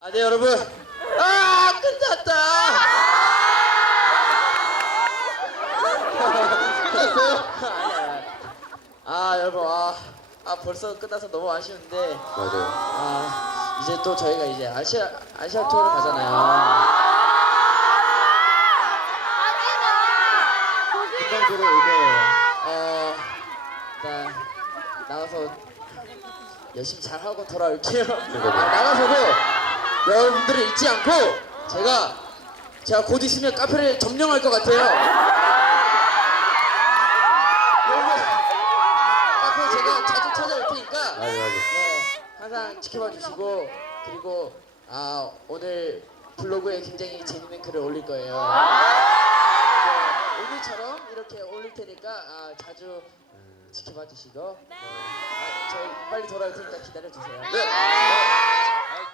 아, 네 여러분. 아, 끝났다. 끝났어요? 아니야. 아, 여러분, 아, 아 벌써 끝나서 너무 아쉬운데, 맞아요. 아, 이제 또 저희가 이제 아시아 아시아 투어를 가잖아요. 금방 들어올 거예요. 어, 일단 나가서 열심히 잘 하고 돌아올게요. 아, 나가서도 여러분들을 잊지 않고 제가 제가 곧 있으면 카페를 점령할 것 같아요. 여러분 카페 제가 자주 찾아올 테니까 맞아, 맞아. 네, 항상 지켜봐 주시고 그리고 아 오늘 블로그에 굉장히 재밌는 글을 올릴 거예요. 네, 오늘처럼 이렇게 올릴 테니까 아, 자주 지켜봐 주시고 네. 아, 저 빨리 돌아올 테니까 기다려 주세요. 네.